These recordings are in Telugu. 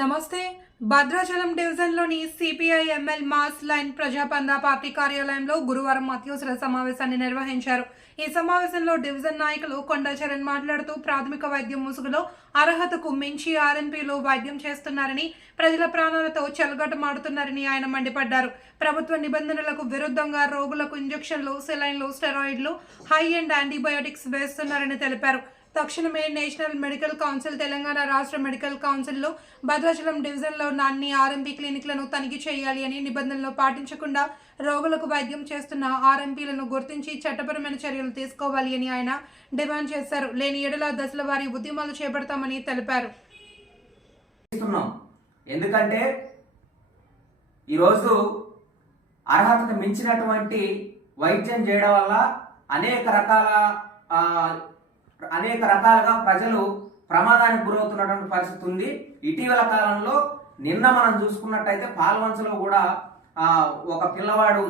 నమస్తే. భద్రాచలం డివిజన్లోని CPI ML mass line Prajapantha party కార్యాలయంలో గురువారం అత్యవసర సమావేశాన్ని నిర్వహించారు. ఈ సమావేశంలో డివిజన్ నాయకులు కొండా చరణ్ మాట్లాడుతూ ప్రాథమిక వైద్యం ముసుగులో అర్హతకు మించి ఆర్ఎంపీలు వైద్యం చేస్తున్నారని, ప్రజల ప్రాణాలతో చెలగాటమాడుతున్నారని ఆయన మండిపడ్డారు. ప్రభుత్వ నిబంధనలకు విరుద్ధంగా రోగులకు ఇంజెక్షన్లు, సెలైన్లు, స్టెరాయిడ్లు, హై అండ్ యాంటీబయోటిక్స్ వేస్తున్నారని తెలిపారు. తక్షణమే నేషనల్ మెడికల్ కౌన్సిల్, తెలంగాణ రాష్ట్ర మెడికల్ కౌన్సిల్లో భద్రాచలం డివిజన్లో అన్ని ఆర్ఎంపీ క్లినిక్లను తనిఖీ చేయాలి అని, నిబంధనలు పాటించకుండా రోగులకు వైద్యం చేస్తున్న ఆర్ఎంపీలను గుర్తించి చట్టపరమైన చర్యలు తీసుకోవాలి అని ఆయన డిమాండ్ చేశారు. లేని ఎడల దశల వారీ ఉద్యమాలు చేపడతామని తెలిపారు. ఎందుకంటే ఈరోజు అర్హతకు మించినటువంటి వైద్యం చేయడం వల్ల అనేక రకాలుగా ప్రజలు ప్రమాదానికి గురవుతున్నటువంటి పరిస్థితి ఉంది. ఇటీవల కాలంలో నిన్న మనం చూసుకున్నట్టయితే పాల్వంచలో కూడా ఒక పిల్లవాడు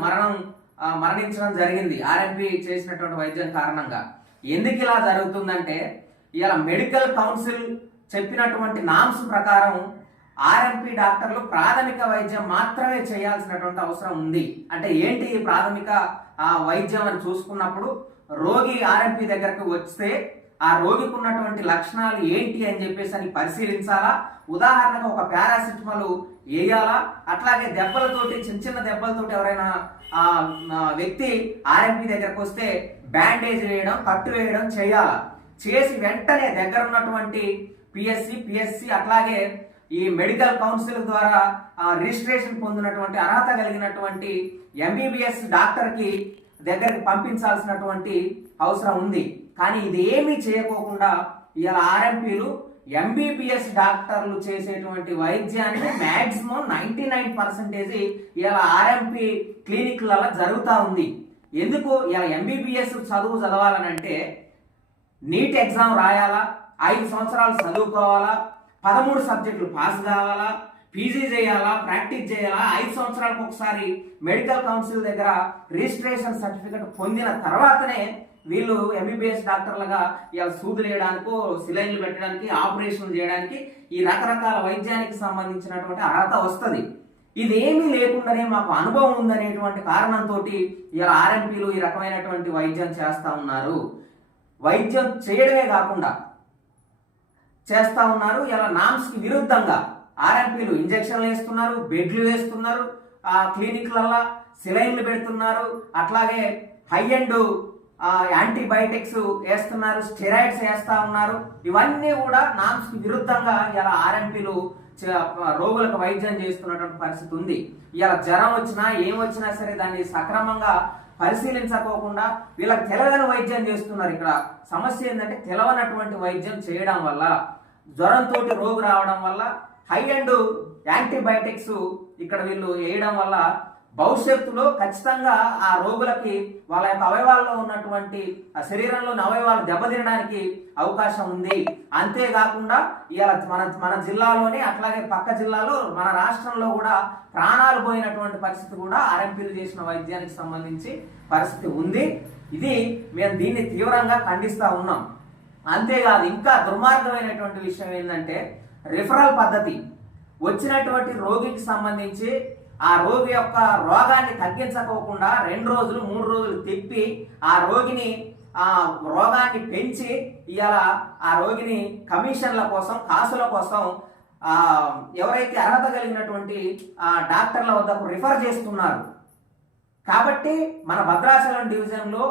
మరణించడం జరిగింది ఆర్ఎంపీ చేసినటువంటి వైద్యం కారణంగా. ఎందుకు ఇలా జరుగుతుందంటే, ఇలా మెడికల్ కౌన్సిల్ చెప్పినటువంటి నామ్స్ ప్రకారం ఆర్ఎంపీ డాక్టర్లు ప్రాథమిక వైద్యం మాత్రమే చేయాల్సినటువంటి అవసరం ఉంది. అంటే ఏంటి ఈ ప్రాథమిక వైద్యం అని చూసుకున్నప్పుడు, రోగి ఆర్ఎంపీ దగ్గరకు వస్తే ఆ రోగికి ఉన్నటువంటి లక్షణాలు ఏంటి అని చెప్పేసి అని పరిశీలించాలా. ఉదాహరణకు ఒక పారాసిటమాల్ వేయాలా, అట్లాగే దెబ్బలతోటి చిన్న దెబ్బలతోటి ఎవరైనా వ్యక్తి ఆర్ఎంపీ దగ్గరకు వస్తే బ్యాండేజ్ వేయడం, కట్టు వేయడం చేయాలా. చేసి వెంటనే దగ్గర ఉన్నటువంటి పిఎస్సి అట్లాగే ఈ మెడికల్ కౌన్సిల్ ద్వారా రిజిస్ట్రేషన్ పొందినటువంటి అర్హత కలిగినటువంటి ఎంబీబీఎస్ డాక్టర్కి దగ్గరికి పంపించాల్సినటువంటి అవసరం ఉంది. కానీ ఇది ఏమీ చేయకోకుండా ఇలా ఆర్ఎంపీలు ఎంబీబీఎస్ డాక్టర్లు చేసేటువంటి వైద్యాన్ని మ్యాక్సిమం 99% ఇలా ఆర్ఎంపీ క్లినిక్లలో జరుగుతూ ఉంది. ఎందుకు ఇలా ఎంబీబీఎస్ చదువు చదవాలనంటే నీట్ ఎగ్జామ్ రాయాలా, 5 సంవత్సరాలు చదువుకోవాలా, 13 సబ్జెక్టులు పాస్ కావాలా, పీజీ చేయాలా, ప్రాక్టీస్ చేయాలా, 5 సంవత్సరాలకు ఒకసారి మెడికల్ కౌన్సిల్ దగ్గర రిజిస్ట్రేషన్ సర్టిఫికెట్ పొందిన తర్వాతనే వీళ్ళు ఎంబీబీఎస్ డాక్టర్లుగా ఇలా సూదులు వేయడానికో, సిలైన్లు పెట్టడానికి, ఆపరేషన్లు చేయడానికి ఈ రకరకాల వైద్యానికి సంబంధించినటువంటి అర్హత వస్తుంది. ఇదేమీ లేకుండానే మాకు అనుభవం ఉందనేటువంటి కారణంతో ఇలా ఆర్ఎంపీలు ఈ రకమైనటువంటి వైద్యం చేస్తూ ఉన్నారు. వైద్యం చేయడమే కాకుండా చేస్తూ ఉన్నారు. ఇలా నామ్స్కి విరుద్ధంగా ఆర్ఎంపీలు ఇంజెక్షన్లు వేస్తున్నారు, బెడ్లు వేస్తున్నారు, క్లినిక్లల్లో సిలైన్లు పెడుతున్నారు, అట్లాగే హై అండ్ యాంటీబయాటిక్స్ వేస్తున్నారు, స్టెరాయిడ్స్ వేస్తా ఉన్నారు. ఇవన్నీ కూడా నామ్స్కి విరుద్ధంగా ఇలా ఆర్ఎంపీలు రోగులకు వైద్యం చేస్తున్నటువంటి పరిస్థితి ఉంది. ఇలా జ్వరం వచ్చినా ఏమొచ్చినా సరే దాన్ని సక్రమంగా పరిశీలించకోకుండా వీళ్ళకి తెలవని వైద్యం చేస్తున్నారు. ఇక్కడ సమస్య ఏంటంటే తెలవనటువంటి వైద్యం చేయడం వల్ల, జ్వరంతో రోగి రావడం వల్ల, హై అండ్ యాంటీబయాటిక్స్ ఇక్కడ వీళ్ళు వేయడం వల్ల భవిష్యత్తులో ఖచ్చితంగా ఆ రోగులకి వాళ్ళ యొక్క అవయవాల్లో ఉన్నటువంటి శరీరంలోని అవయవాలు దెబ్బతినడానికి అవకాశం ఉంది. అంతేకాకుండా ఇలా మన జిల్లాలోనే అట్లాగే పక్క జిల్లాలో మన రాష్ట్రంలో కూడా ప్రాణాలు పోయినటువంటి పరిస్థితి కూడా ఆర్ఎంపీలు చేసిన వైద్యానికి సంబంధించి పరిస్థితి ఉంది. మేము దీన్ని తీవ్రంగా ఖండిస్తూ ఉన్నాం. అంతేకాదు, ఇంకా దుర్మార్గమైనటువంటి విషయం ఏంటంటే రిఫరల్ పద్ధతి. వచ్చినటువంటి రోగికి సంబంధించి ఆ రోగి యొక్క రోగాన్ని తగ్గించకోకుండా 2 రోజులు 3 రోజులు తిప్పి ఆ రోగాన్ని పెంచి ఇలా ఆ రోగిని కమిషన్ల కోసం, కాసుల కోసం ఎవరైతే అర్హత కలిగినటువంటి డాక్టర్ల వద్దకు రిఫర్ చేస్తున్నారు. కాబట్టి మన భద్రాచలం డివిజన్లో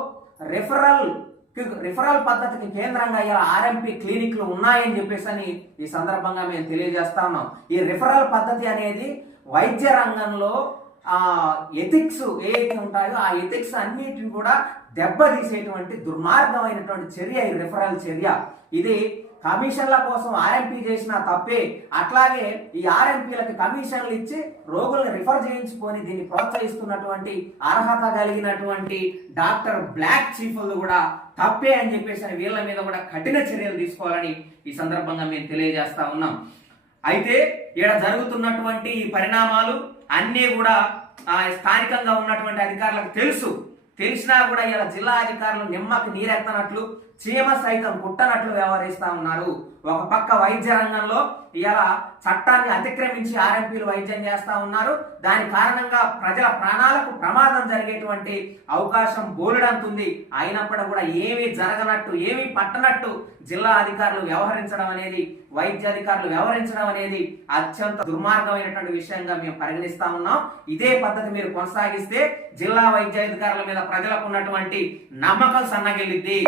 రిఫరల్ పద్ధతికి కేంద్రంగా ఇలా ఆర్ఎంపీ క్లినిక్లు ఉన్నాయని చెప్పేసి ఈ సందర్భంగా మేము తెలియజేస్తా ఉన్నాం. ఈ రిఫరల్ పద్ధతి అనేది వైద్య రంగంలో ఎథిక్స్ ఏవైతే ఉంటాయో ఆ ఎథిక్స్ అన్నిటిని కూడా దెబ్బతీసేటువంటి దుర్మార్గమైనటువంటి చర్య ఈ రిఫరల్ చర్య. ఇది కమిషన్ల కోసం ఆర్ఎంపీ చేసిన తప్పే. అట్లాగే ఈ ఆర్ఎంపీలకు కమిషన్లు ఇచ్చి రోగుల్ని రిఫర్ చేయించుకొని దీన్ని ప్రోత్సహిస్తున్నటువంటి అర్హత కలిగినటువంటి డాక్టర్ బ్లాక్ చీఫ్లు కూడా తప్పే అని చెప్పేసి వీళ్ళ మీద కూడా కఠిన చర్యలు తీసుకోవాలని ఈ సందర్భంగా మేము తెలియజేస్తా ఉన్నాం. అయితే ఇక్కడ జరుగుతున్నటువంటి ఈ పరిణామాలు అన్నీ కూడా స్థానికంగా ఉన్నటువంటి అధికారులకు తెలిసినా కూడా ఇలా జిల్లా అధికారులు నిమ్మకి నీరెత్తనట్లు చీమ సైతం పుట్టనట్లు వ్యవహరిస్తా ఉన్నారు. ఒక పక్క వైద్య రంగంలో ఇలా చట్టాన్ని అతిక్రమించి ఆర్ఎంపీలు వైద్యం చేస్తా ఉన్నారు. దాని కారణంగా ప్రజల ప్రాణాలకు ప్రమాదం జరిగేటువంటి అవకాశం బోలెడంతుంది. అయినప్పుడు కూడా ఏమీ జరగనట్టు, ఏమీ పట్టనట్టు జిల్లా అధికారులు వ్యవహరించడం అనేది, వైద్య అధికారులు వ్యవహరించడం అనేది అత్యంత దుర్మార్గమైనటువంటి విషయంగా మేము పరిగణిస్తా ఉన్నాం. ఇదే పద్ధతి మీరు కొనసాగిస్తే జిల్లా వైద్య అధికారుల మీద ప్రజలకు ఉన్నటువంటి నమ్మకం సన్నగిల్లిద్ది,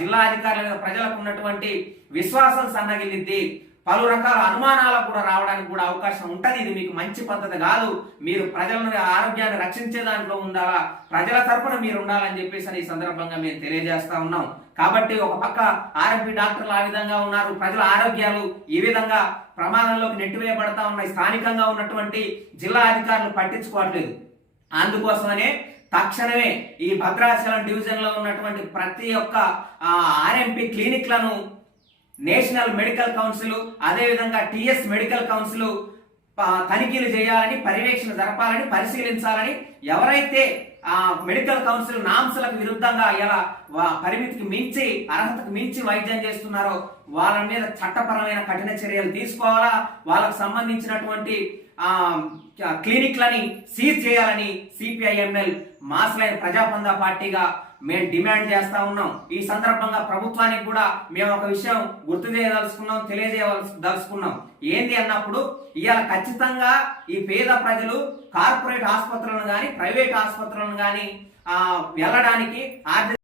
జిల్లా అధికారుల మీద ప్రజలకు ఉన్నటువంటి విశ్వాసం సన్నగిల్లిద్ది, పలు రకాల అనుమానాలకు కూడా రావడానికి కూడా అవకాశం ఉంటది. ఇది మీకు మంచి పద్ధతి కాదు. మీరు ప్రజల ఆరోగ్యాన్ని రక్షించే దాంట్లో ఉండాలా, ప్రజల తరపున మీరు ఉండాలని చెప్పేసి ఈ సందర్భంగా మేము తెలియజేస్తా ఉన్నాం. కాబట్టి ఒక పక్క ఆర్ఎంపీ డాక్టర్లు ఆ విధంగా ఉన్నారు, ప్రజల ఆరోగ్యాలు ఈ విధంగా ప్రమాదంలోకి నెట్టివేయబడతా ఉన్నాయి. స్థానికంగా ఉన్నటువంటి జిల్లా అధికారులు పట్టించుకోవట్లేదు. అందుకోసమనే తక్షణమే ఈ భద్రాచలం డివిజన్ లో ఉన్నటువంటి ప్రతి ఒక్క ఆర్ఎంపీ క్లినిక్లను నేషనల్ మెడికల్ కౌన్సిల్, అదేవిధంగా టిఎస్ మెడికల్ కౌన్సిల్ తనిఖీలు చేయాలని, పర్యవేక్షణ జరపాలని, పరిశీలించాలని, ఎవరైతే మెడికల్ కౌన్సిల్ నామ్స్లకు విరుద్ధంగా ఇలా పరిమితికి మించి, అర్హతకు మించి వైద్యం చేస్తున్నారో వాళ్ళ మీద చట్టపరమైన కఠిన చర్యలు తీసుకోవాలా, వాళ్ళకు సంబంధించినటువంటి క్లినిక్లని సీజ్ చేయాలని సిపిఐఎంఎల్ మాస్ లైన్ ప్రజాపందా పార్టీగా మేము డిమాండ్ చేస్తా ఉన్నాం. ఈ సందర్భంగా ప్రభుత్వానికి కూడా మేము ఒక విషయం గుర్తు చేయదలుచుకున్నాం, తెలియజేయదలుచుకున్నాం. ఏంది అన్నప్పుడు ఇవాళ ఖచ్చితంగా ఈ పేద ప్రజలు కార్పొరేట్ ఆసుపత్రులను కానీ, ప్రైవేట్ ఆసుపత్రులను కానీ వెళ్ళడానికి ఆర్థిక